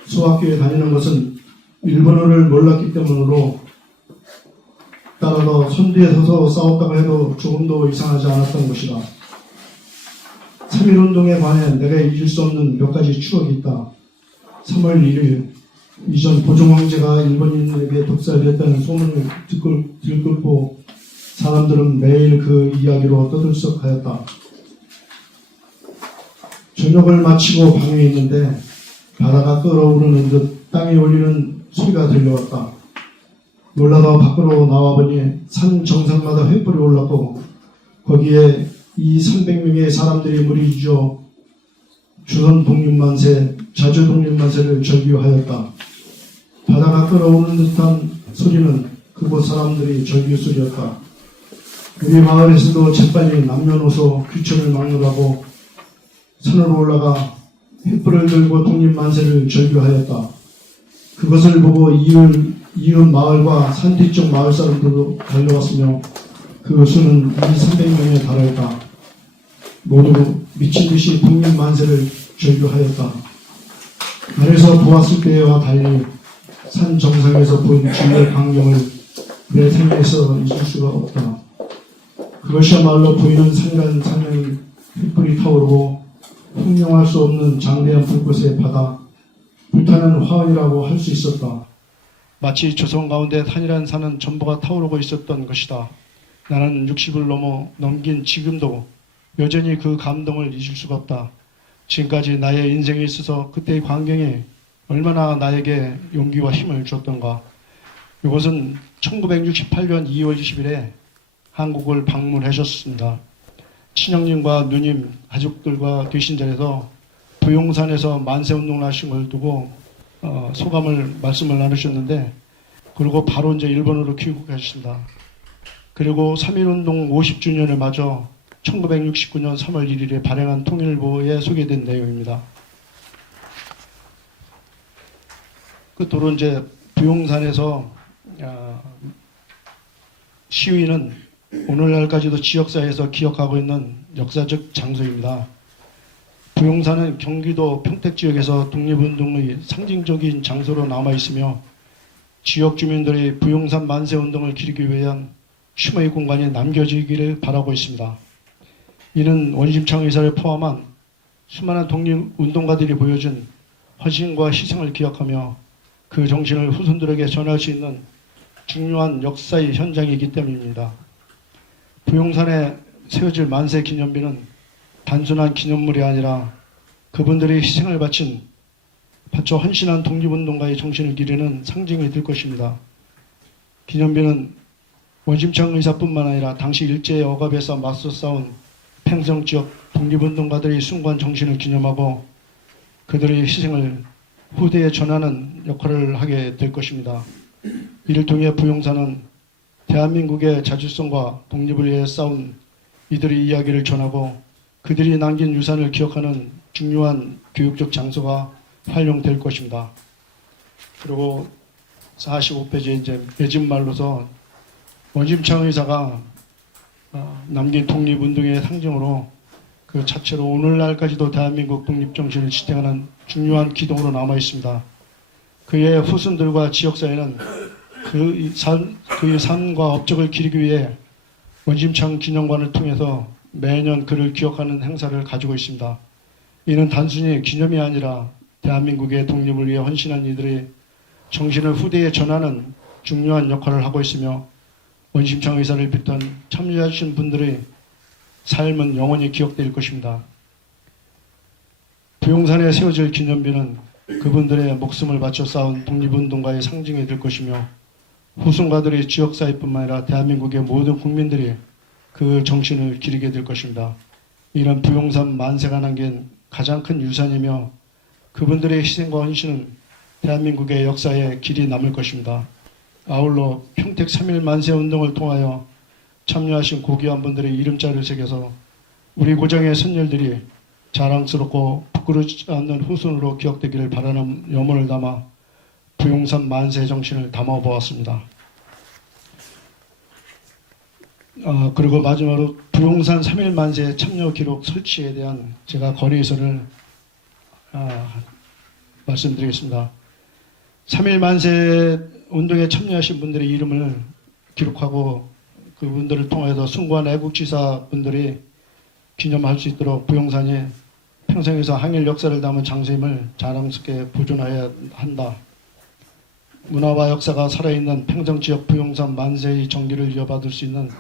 소학교에 다니는 것은 일본어를 몰랐기 때문으로 따라서 선두에 서서 싸웠다고 해도 조금도 이상하지 않았던 것이다. 3.1운동에 관해 내가 잊을 수 없는 몇 가지 추억이 있다. 3월 1일 이전 고종황제가 일본인에게 독살됐다는 소문을 들끓고 사람들은 매일 그 이야기로 떠들썩하였다. 저녁을 마치고 방에 있는데 바다가 끓어오르는 듯 땅에 울리는 소리가 들려왔다. 놀라다 밖으로 나와보니 산 정상마다 횃불이 올랐고 거기에 300명의 사람들이 무리지어 조선 독립만세, 자주 독립만세를 절규하였다. 바다가 끓어오르는 듯한 소리는 그곳 사람들이 절규 소리였다. 우리 마을에서도 재빨리 남녀노소 귀천을 막느라고 산으로 올라가 횃불을 들고 독립만세를 절규하였다. 그것을 보고 이웃 마을과 산 뒤쪽 마을 사람들도 달려왔으며 그 수는 200~300명에 달하였다. 모두 미친 듯이 국민 만세를 절규하였다. 아래서 보았을 때와 달리 산 정상에서 본 주의 광경을 내 생에서 잊을 수가 없다. 그것이야말로 보이는 산간산면이 횃불이 타오르고 형용할 수 없는 장대한 불꽃의 바다, 불타는 화원이라고 할 수 있었다. 마치 조성 가운데 산이란 산은 전부가 타오르고 있었던 것이다. 나는 60을 넘긴 지금도 여전히 그 감동을 잊을 수가 없다. 지금까지 나의 인생에 있어서 그때의 광경이 얼마나 나에게 용기와 힘을 줬던가. 이것은 1968년 2월 20일에 한국을 방문하셨습니다. 친형님과 누님, 가족들과 계신 자리에서 부용산에서 만세운동을 하신 걸 두고 말씀을 나누셨는데, 그리고 바로 이제 일본으로 귀국하셨습니다. 그리고 3.1운동 50주년을 맞아 1969년 3월 1일에 발행한 통일부에 소개된 내용입니다. 끝으로 이제 부용산에서 시위는 오늘날까지도 지역사회에서 기억하고 있는 역사적 장소입니다. 부용산은 경기도 평택 지역에서 독립운동의 상징적인 장소로 남아있으며 지역 주민들의 부용산 만세운동을 기리기 위한 쉼의 공간이 남겨지기를 바라고 있습니다. 이는 원심창 의사를 포함한 수많은 독립운동가들이 보여준 헌신과 희생을 기억하며 그 정신을 후손들에게 전할 수 있는 중요한 역사의 현장이기 때문입니다. 부용산에 세워질 만세 기념비는 단순한 기념물이 아니라 그분들이 희생을 바쳐 헌신한 독립운동가의 정신을 기리는 상징이 될 것입니다. 기념비는 원심창 의사뿐만 아니라 당시 일제의 억압에서 맞서 싸운 팽성 지역 독립운동가들의 숭고한 정신을 기념하고 그들의 희생을 후대에 전하는 역할을 하게 될 것입니다. 이를 통해 부용산은 대한민국의 자주성과 독립을 위해 싸운 이들의 이야기를 전하고 그들이 남긴 유산을 기억하는 중요한 교육적 장소가 활용될 것입니다. 그리고 45페이지에 이제 매진말로서 원심창 의사가 남긴 독립운동의 상징으로 그 자체로 오늘날까지도 대한민국 독립정신을 지탱하는 중요한 기동으로 남아 있습니다. 그의 후손들과 지역사회는 그의 삶과 업적을 기리기 위해 원심창 기념관을 통해서 매년 그를 기억하는 행사를 가지고 있습니다. 이는 단순히 기념이 아니라 대한민국의 독립을 위해 헌신한 이들의 정신을 후대에 전하는 중요한 역할을 하고 있으며 원심창 의사를 비롯한 참여하신 분들의 삶은 영원히 기억될 것입니다. 부용산에 세워질 기념비는 그분들의 목숨을 바쳐 싸운 독립운동가의 상징이 될 것이며 후손가들의 지역사회뿐만 아니라 대한민국의 모든 국민들이 그 정신을 기리게 될 것입니다. 이는 부용산 만세가 남긴 가장 큰 유산이며 그분들의 희생과 헌신은 대한민국의 역사에 길이 남을 것입니다. 아울러 평택 3.1 만세운동을 통하여 참여하신 고귀한 분들의 이름자를 새겨서 우리 고장의 선열들이 자랑스럽고 부끄럽지 않는 후손으로 기억되기를 바라는 염원을 담아 부용산 만세 정신을 담아보았습니다. 그리고 마지막으로 부용산 3.1 만세 참여 기록 설치에 대한 제가 건의서를 말씀드리겠습니다. 3.1 만세 운동에 참여하신 분들의 이름을 기록하고 그분들을 통해서 숭고한 애국지사 분들이 기념할 수 있도록 부용산이 평생에서 항일 역사를 담은 장소임을 자랑스럽게 보존해야 한다. 문화와 역사가 살아있는 평정지역 부용산 만세의 정기를 이어받을 수 있는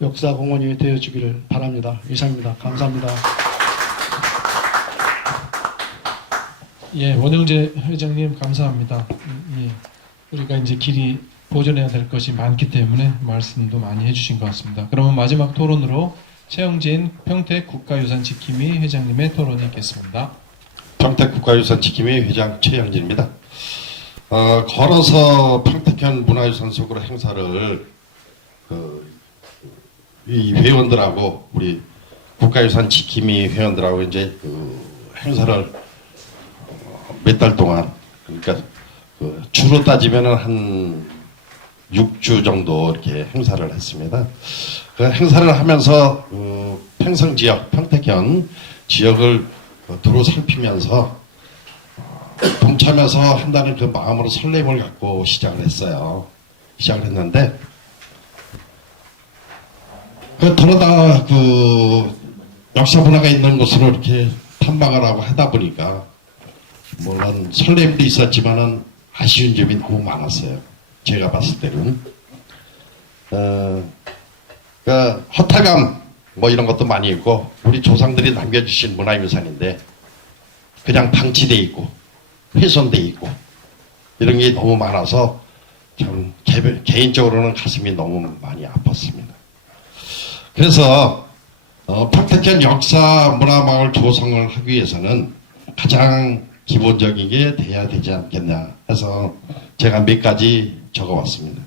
역사공원이 되어주기를 바랍니다. 이상입니다. 감사합니다. 예, 원영재 회장님 감사합니다. 예, 우리가 이제 길이 보존해야 될 것이 많기 때문에 말씀도 많이 해주신 것 같습니다. 그러면 마지막 토론으로 최영진 평택 국가유산 지킴이 회장님의 토론이 있겠습니다. 평택 국가유산 지킴이 회장 최영진입니다. 걸어서 평택현 문화유산 속으로 행사를 이 회원들하고 우리 국가유산 지킴이 회원들하고 이제 행사를 몇 달 동안, 그러니까 주로 따지면은 한 6주 정도 이렇게 행사를 했습니다. 그 행사를 하면서 팽성 지역, 평택현 지역을 두루 살피면서 동참해서 한다는 그 마음으로 설렘을 갖고 시작을 했어요. 시작을 했는데 그러다가 역사 문화가 있는 곳으로 이렇게 탐방을 하고 하다 보니까 물론 설렘도 있었지만은 아쉬운 점이 너무 많았어요. 제가 봤을 때는 허탈감 뭐 이런 것도 많이 있고 우리 조상들이 남겨주신 문화유산인데 그냥 방치돼 있고 훼손돼 있고 이런 게 너무 많아서 참 개인적으로는 가슴이 너무 많이 아팠습니다. 그래서 평택현 역사문화마을 조성을 하기 위해서는 가장 기본적인 게 돼야 되지 않겠냐 해서 제가 몇 가지 적어왔습니다.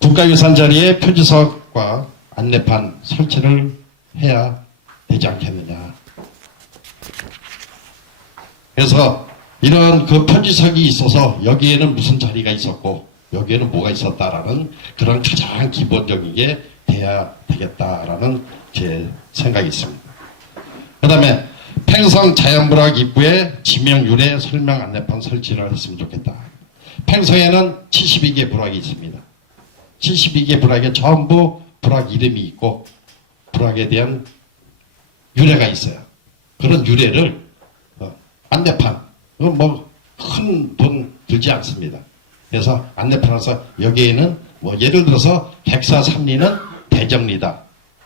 국가유산 자리에 표지석과 안내판 설치를 해야 되지 않겠느냐. 그래서 이런 그 표지석이 있어서 여기에는 무슨 자리가 있었고 여기에는 뭐가 있었다라는 그런 가장 기본적인 게 돼야 되겠다라는 제 생각이 있습니다. 그 다음에 팽성 자연문화 입구에 지명 유래 설명 안내판 설치를 했으면 좋겠다. 팽성에는 72개 부락이 있습니다. 72개 부락에 전부 부락 이름이 있고 부락에 대한 유래가 있어요. 그런 유래를 안내판, 뭐 큰 돈 들지 않습니다. 그래서 안내판에서 여기에는 뭐 예를 들어서 백사삼리는 대정리다.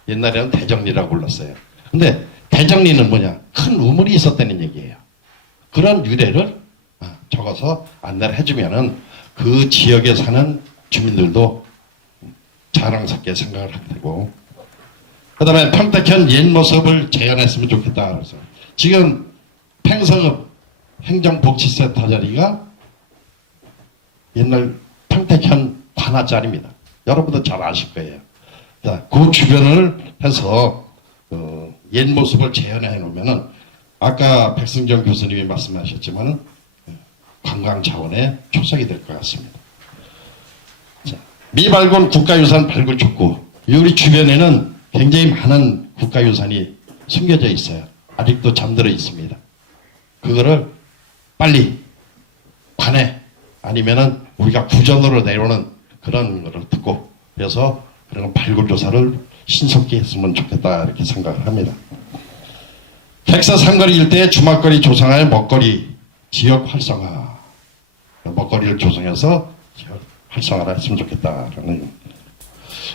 옛날에는 대정리라고 불렀어요. 근데 대정리는 뭐냐? 큰 우물이 있었다는 얘기예요. 그런 유래를 적어서 안내를 해주면은 그 지역에 사는 주민들도 자랑스럽게 생각을 하게 되고, 그 다음에 평택현 옛 모습을 재현했으면 좋겠다. 그래서 지금 팽성읍 행정복지센터 자리가 옛날 평택현 관아 자리입니다. 여러분도 잘 아실 거예요. 자, 그 주변을 해서 옛 모습을 재현해 놓으면은 아까 백승정 교수님이 말씀하셨지만은 관광 자원의 초석이 될 것 같습니다. 자, 미발굴 국가유산 발굴촉구. 우리 주변에는 굉장히 많은 국가유산이 숨겨져 있어요. 아직도 잠들어 있습니다. 그거를 빨리 관해 아니면은 우리가 구전으로 내려오는 그런 거를 듣고 그래서 그런 발굴조사를 신속히 했으면 좋겠다 이렇게 생각을 합니다. 백사 상거리 일대에 주막거리 조성할 먹거리 지역 활성화, 먹거리를 조성해서 지역 활성화를 했으면 좋겠다라는.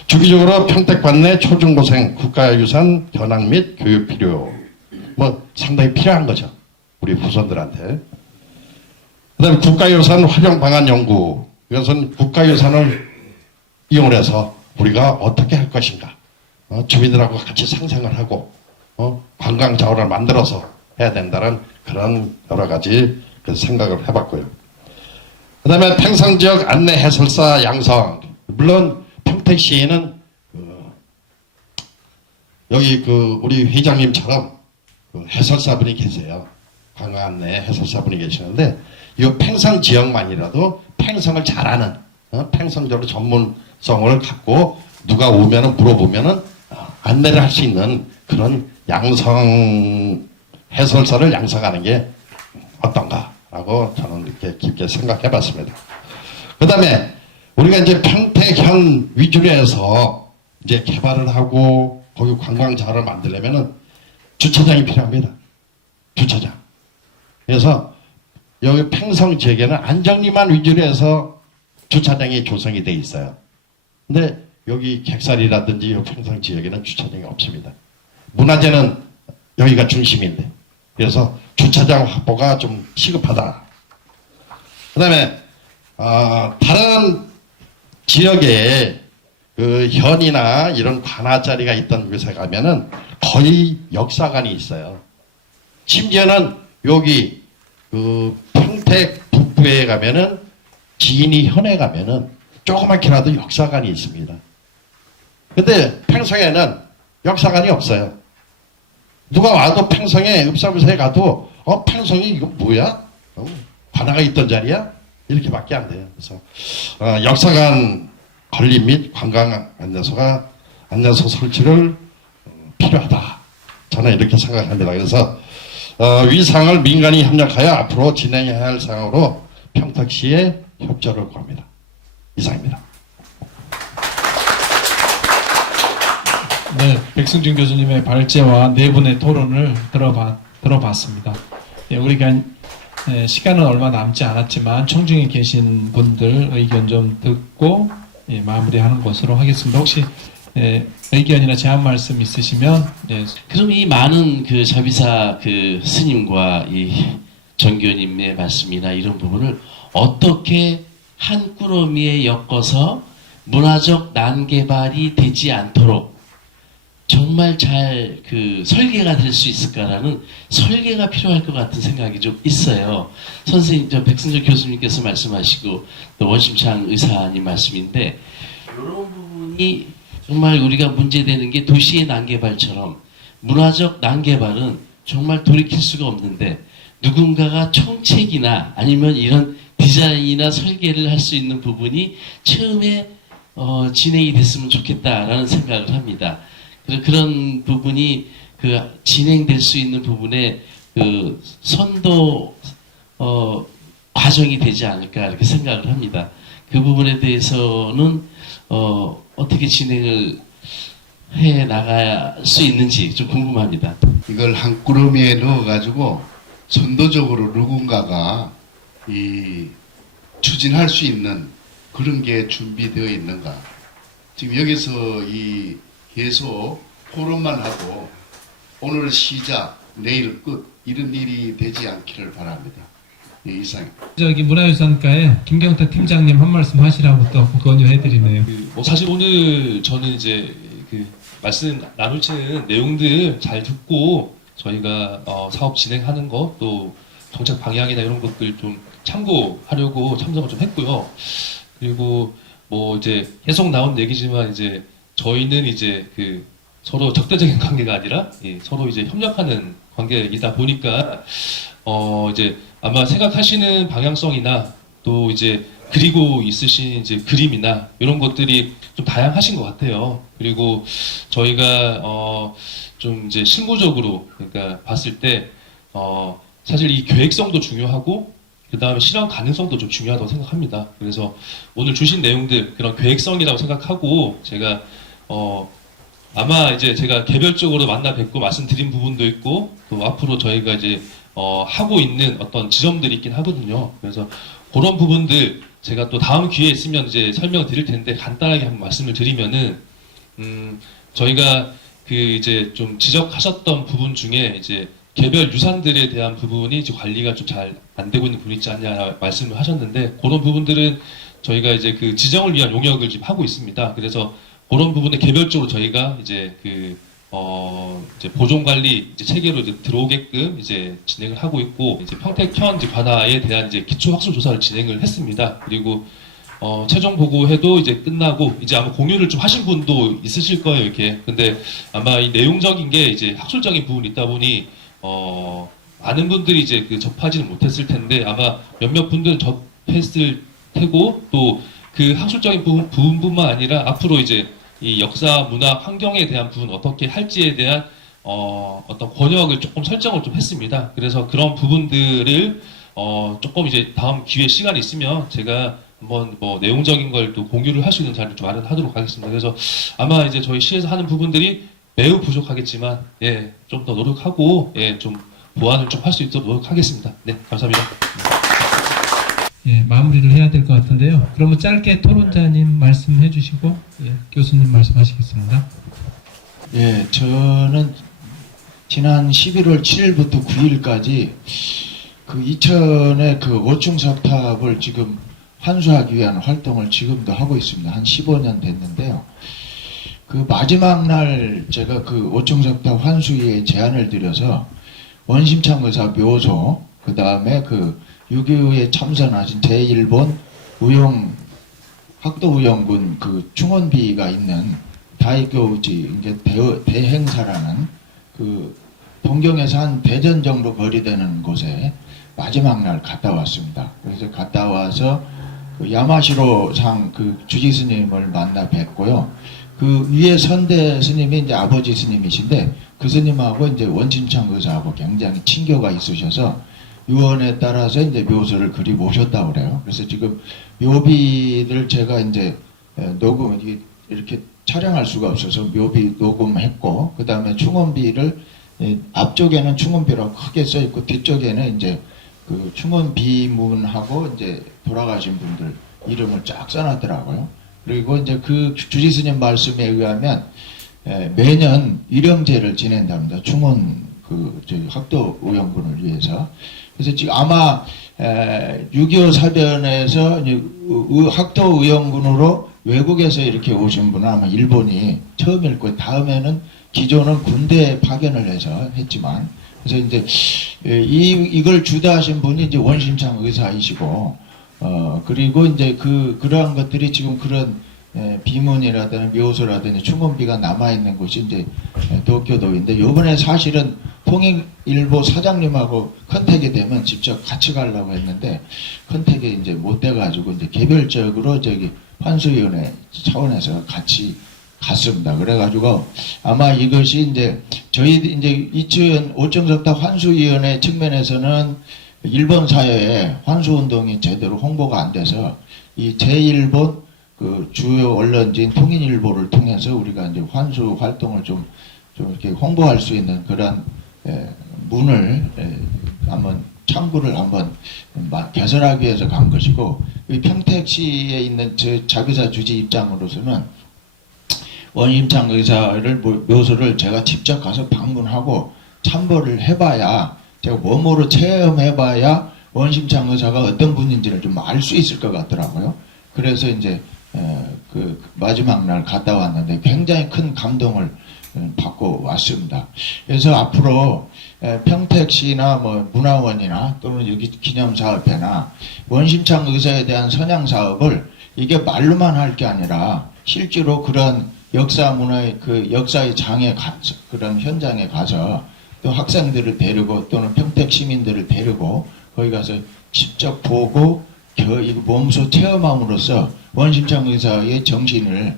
주기적으로 평택관 내 초중고생 국가유산 견학 및 교육 필요, 뭐 상당히 필요한 거죠. 우리 후손들한테. 그 다음에 국가유산 활용 방안 연구. 이것은 국가유산을 이용해서 우리가 어떻게 할 것인가. 주민들하고 같이 상생을 하고, 관광 자원을 만들어서 해야 된다는 그런 여러 가지 생각을 해봤고요. 그 다음에 팽성 지역 안내 해설사 양성. 물론 평택시에는 여기 우리 회장님처럼 해설사분이 계세요. 관광 안내 해설사분이 계시는데 이 팽성 지역만이라도 팽성을 잘하는 팽성적으로 전문성을 갖고 누가 오면은 물어보면은 안내를 할 수 있는 그런 양성 해설사를 양성하는 게 어떤가라고 저는 이렇게 깊게 생각해 봤습니다. 그 다음에 우리가 이제 평택현 위주로 해서 이제 개발을 하고 거기 관광 자원을 만들려면은 주차장이 필요합니다. 주차장. 그래서 여기 팽성 지역에는 안정리만 위주로 해서 주차장이 조성이 돼 있어요. 근데 여기 객살이라든지 팽성 지역에는 주차장이 없습니다. 문화재는 여기가 중심인데 그래서 주차장 확보가 좀 시급하다. 그 다음에 다른 지역에 현이나 이런 관아 자리가 있던 곳에 가면은 거의 역사관이 있어요. 심지어는 여기 평택 북부에 가면은 지인이 현에 가면은 조그맣게라도 역사관이 있습니다. 근데 팽성에는 역사관이 없어요. 누가 와도 팽성에 읍사무소에 가도 팽성이 이거 뭐야? 관아가 있던 자리야? 이렇게밖에 안 돼요. 그래서 역사관 건립 및 관광 안내소가 안내소 설치를 필요하다. 저는 이렇게 생각합니다. 그래서 위 사항을 민간이 협력하여 앞으로 진행해야 할 사항으로 평택시에 협조를 구합니다. 이상입니다. 네, 백승준 교수님의 발제와 네 분의 토론을 들어봤습니다. 예, 우리가 시간은 얼마 남지 않았지만 청중에 계신 분들 의견 좀 듣고 마무리하는 것으로 하겠습니다. 혹시 의견이나 제안 말씀 있으시면 그럼 이 많은 그 자비사 그 스님과 이 정교님의 말씀이나 이런 부분을 어떻게 한 꾸러미에 엮어서 문화적 난개발이 되지 않도록 정말 잘 그 설계가 될 수 있을까라는 설계가 필요할 것 같은 생각이 좀 있어요. 선생님, 저 백승철 교수님께서 말씀하시고 또 원심창 의사님 말씀인데 이런 부분이 정말 우리가 문제되는 게 도시의 난개발처럼 문화적 난개발은 정말 돌이킬 수가 없는데 누군가가 총책이나 아니면 이런 디자인이나 설계를 할 수 있는 부분이 처음에 진행이 됐으면 좋겠다라는 생각을 합니다. 그런 부분이 그 진행될 수 있는 부분에 그 선도 과정이 되지 않을까 이렇게 생각을 합니다. 그 부분에 대해서는 어떻게 진행을 해 나갈 수 있는지 좀 궁금합니다. 이걸 한 꾸러미에 넣어가지고 선도적으로 누군가가 추진할 수 있는 그런 게 준비되어 있는가. 지금 여기서 계속 토론만 하고 오늘 시작, 내일 끝 이런 일이 되지 않기를 바랍니다. 예, 이상. 문화유산과에 김경탁 팀장님 한 말씀 하시라고 또 권유해드리네요. 사실 오늘 저는 이제 그 말씀 나눌지는 내용들 잘 듣고 저희가 사업 진행하는 것 또 정책 방향이나 이런 것들 좀 참고하려고 참석을 좀 했고요. 그리고 뭐 이제 계속 나온 얘기지만 이제 저희는 이제 그 서로 적대적인 관계가 아니라 서로 이제 협력하는 관계이다 보니까 이제 아마 생각하시는 방향성이나 또 이제 그리고 있으신 이제 그림이나 이런 것들이 좀 다양하신 것 같아요. 그리고 저희가 좀 이제 실무적으로 그러니까 봤을 때 사실 이 계획성도 중요하고 그 다음에 실현 가능성도 좀 중요하다고 생각합니다. 그래서 오늘 주신 내용들 그런 계획성이라고 생각하고 제가 아마 이제 제가 개별적으로 만나 뵙고 말씀드린 부분도 있고 또 앞으로 저희가 이제 하고 있는 어떤 지점들이 있긴 하거든요. 그래서 그런 부분들 제가 또 다음 기회에 있으면 이제 설명을 드릴 텐데 간단하게 한번 말씀을 드리면은 저희가 그 이제 좀 지적하셨던 부분 중에 이제 개별 유산들에 대한 부분이 이제 관리가 좀 잘 안 되고 있는 부분이 있지 않냐 말씀을 하셨는데 그런 부분들은 저희가 이제 그 지정을 위한 용역을 지금 하고 있습니다. 그래서 그런 부분에 개별적으로 저희가 이제 이제 보존 관리 이제 체계로 이제 들어오게끔 이제 진행을 하고 있고 이제 평택현 이제 관아에 대한 이제 기초 학술 조사를 진행을 했습니다. 그리고 최종 보고회도 이제 끝나고 이제 아마 공유를 좀 하신 분도 있으실 거예요, 이렇게. 근데 아마 이 내용적인 게 이제 학술적인 부분이 있다 보니 많은 분들이 이제 접하지는 못했을 텐데 아마 몇몇 분들은 접했을 테고 또 그 학술적인 부분뿐만 아니라 앞으로 이제 이 역사, 문화, 환경에 대한 부분 어떻게 할지에 대한 어떤 권역을 조금 설정을 좀 했습니다. 그래서 그런 부분들을 조금 이제 다음 기회 시간이 있으면 제가 한번 뭐 내용적인 걸 또 공유를 할 수 있는 자리를 좀 마련하도록 하겠습니다. 그래서 아마 이제 저희 시에서 하는 부분들이 매우 부족하겠지만 좀 더 노력하고 좀 보완을 좀 할 수 있도록 노력하겠습니다. 네, 감사합니다. 마무리를 해야 될 것 같은데요. 그러면 짧게 토론자님 말씀해 주시고 교수님 말씀하시겠습니다. 예, 저는 지난 11월 7일부터 9일까지 그 이천의 그 5층 석탑을 지금 환수하기 위한 활동을 지금도 하고 있습니다. 한 15년 됐는데요. 그 마지막 날 제가 그 5층 석탑 환수에 제안을 드려서 원심창 의사 묘소, 그 다음에 그 6.25에 참선하신 제1본 학도우영군 그 충원비가 있는 다이교지 이제 대행사라는 그 동경에서 한 대전 정도 거리되는 곳에 마지막 날 갔다 왔습니다. 그래서 갔다 와서 그 야마시로상 그 주지스님을 만나 뵙고요. 그 위에 선대 스님이 이제 아버지 스님이신데 그 스님하고 이제 원심창 의사하고 굉장히 친교가 있으셔서 유언에 따라서 이제 묘소를 그리 모셨다고 그래요. 그래서 지금 묘비를 제가 이제 녹음 이렇게 촬영할 수가 없어서 묘비 녹음했고 그 다음에 충원비를 앞쪽에는 충원비라고 크게 써 있고 뒤쪽에는 이제 그 충원비문하고 이제 돌아가신 분들 이름을 쫙 써놨더라고요. 그리고 이제 그 주지스님 말씀에 의하면 매년 일영제를 지낸답니다. 충원 저희 학도 의원군을 위해서. 그래서 지금 아마 6.25 사변에서 학도 의원군으로 외국에서 이렇게 오신 분은 아마 일본이 처음일 거예요. 다음에는 기존은 군대 파견을 해서 했지만 그래서 이제 이걸 주도하신 분이 이제 원심창 의사이시고 그리고 이제 그러한 것들이 지금 그런 비문이라든지 묘소라든지 충원비가 남아있는 곳이 이제 도쿄도인데 요번에 사실은 통일일보 사장님하고 컨택이 되면 직접 같이 가려고 했는데 컨택이 이제 못 돼가지고 이제 개별적으로 저기 환수위원회 차원에서 같이 갔습니다. 그래가지고 아마 이것이 이제 저희 이제 2005정석탑 환수위원회 측면에서는 일본 사회에 환수운동이 제대로 홍보가 안 돼서 이 제1본 그 주요 언론진 통일일보를 통해서 우리가 이제 환수 활동을 좀 이렇게 홍보할 수 있는 그런 문을 한번 창구를 한번 개설하기 위해서 간 것이고 이 평택시에 있는 자비사 주지 입장으로서는 원심창 의사를 묘소를 제가 직접 가서 방문하고 참배를 해봐야 제가 몸으로 체험해봐야 원심창 의사가 어떤 분인지를 좀 알 수 있을 것 같더라고요. 그래서 이제 그 마지막 날 갔다 왔는데 굉장히 큰 감동을 받고 왔습니다. 그래서 앞으로 평택시나 뭐 문화원이나 또는 여기 기념사업회나 원심창 의사에 대한 선양 사업을 이게 말로만 할 게 아니라 실제로 그런 역사 문화의 그 역사의 장에 가서 그런 현장에 가서 또 학생들을 데리고 또는 평택 시민들을 데리고 거기 가서 직접 보고 몸소 체험함으로써 원심창 의사의 정신을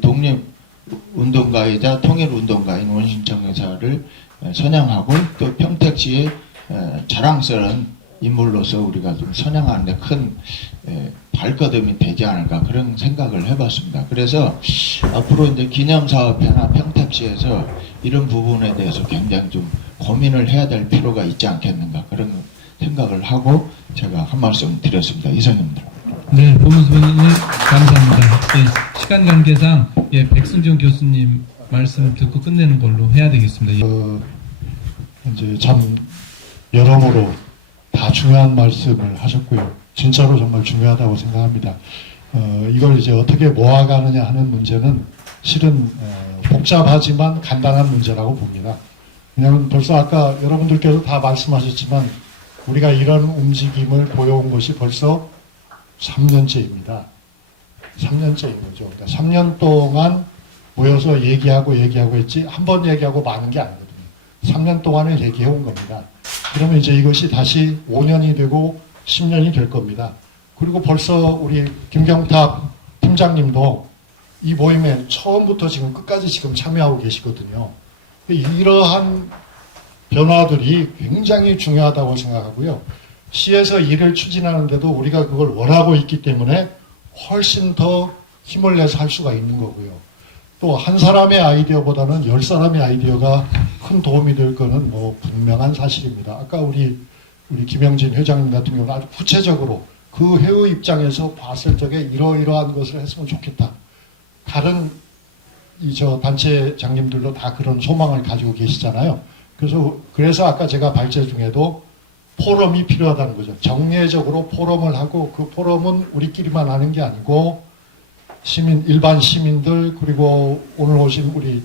독립운동가이자 통일운동가인 원심창 의사를 선양하고 또 평택시의 자랑스러운 인물로서 우리가 좀 선양하는 데 큰 발걸음이 되지 않을까 그런 생각을 해봤습니다. 그래서 앞으로 이제 기념사업회나 평택시에서 이런 부분에 대해서 굉장히 좀 고민을 해야 될 필요가 있지 않겠는가 그런 생각을 하고 제가 한 말씀 드렸습니다. 이상입니다. 네, 법무수님 감사합니다. 시간 관계상 백승정 교수님 말씀 듣고 끝내는 걸로 해야 되겠습니다. 이제 참 여러모로 다 중요한 말씀을 하셨고요. 진짜로 정말 중요하다고 생각합니다. 이걸 이제 어떻게 모아가느냐 하는 문제는 실은 복잡하지만 간단한 문제라고 봅니다. 왜냐하면 벌써 아까 여러분들께서 다 말씀하셨지만 우리가 이런 움직임을 보여온 것이 벌써 3년째입니다. 3년째인 거죠. 그러니까 3년 동안 모여서 얘기하고 했지 한 번 얘기하고 마는 게 아니거든요. 3년 동안을 얘기해 온 겁니다. 그러면 이제 이것이 다시 5년이 되고 10년이 될 겁니다. 그리고 벌써 우리 김경탑 팀장님도 이 모임에 처음부터 지금 끝까지 지금 참여하고 계시거든요. 이러한 변화들이 굉장히 중요하다고 생각하고요. 시에서 일을 추진하는데도 우리가 그걸 원하고 있기 때문에 훨씬 더 힘을 내서 할 수가 있는 거고요. 또 한 사람의 아이디어보다는 10사람의 아이디어가 큰 도움이 될 거는 뭐 분명한 사실입니다. 아까 우리 김영진 회장님 같은 경우는 아주 구체적으로 그 회의 입장에서 봤을 적에 이러이러한 것을 했으면 좋겠다. 다른 단체장님들도 다 그런 소망을 가지고 계시잖아요. 그래서 아까 제가 발제 중에도 포럼이 필요하다는 거죠. 정례적으로 포럼을 하고 그 포럼은 우리끼리만 하는 게 아니고 일반 시민들 그리고 오늘 오신 우리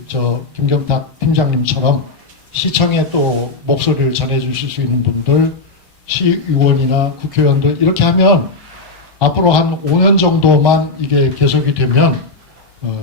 김경탁 팀장님처럼 시청에 또 목소리를 전해주실 수 있는 분들, 시의원이나 국회의원들 이렇게 하면 앞으로 한 5년 정도만 이게 계속이 되면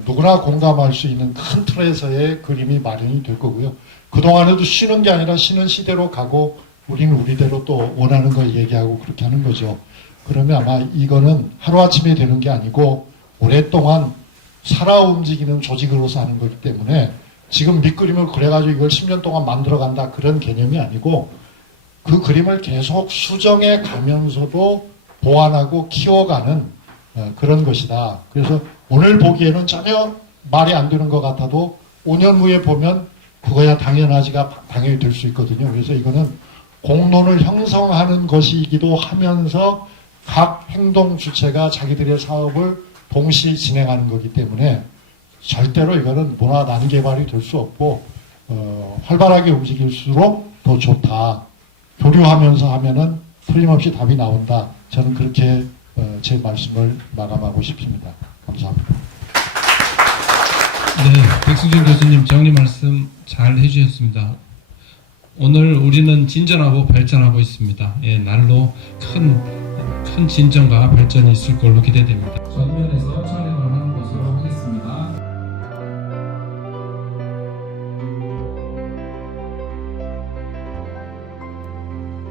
누구나 공감할 수 있는 큰 틀에서의 그림이 마련이 될 거고요. 그동안에도 쉬는 게 아니라 쉬는 시대로 가고 우리는 우리대로 또 원하는 걸 얘기하고 그렇게 하는 거죠. 그러면 아마 이거는 하루아침에 되는 게 아니고 오랫동안 살아 움직이는 조직으로서 하는 거기 때문에 지금 밑그림을 그래가지고 이걸 10년 동안 만들어간다 그런 개념이 아니고 그 그림을 계속 수정해 가면서도 보완하고 키워가는 그런 것이다. 그래서 오늘 보기에는 전혀 말이 안 되는 것 같아도 5년 후에 보면 그거야 당연하지가 당연히 될 수 있거든요. 그래서 이거는 공론을 형성하는 것이기도 하면서 각 행동 주체가 자기들의 사업을 동시에 진행하는 거기 때문에 절대로 이거는 문화 난개발이 될 수 없고 활발하게 움직일수록 더 좋다. 교류하면서 하면은 틀림없이 답이 나온다. 저는 그렇게 제 말씀을 마감하고 싶습니다. 감사합니다. 네, 백승준 교수님 정리 말씀 잘 해주셨습니다. 오늘 우리는 진전하고 발전하고 있습니다. 예, 날로 큰 진전과 발전이 있을 걸로 기대됩니다. 전면에서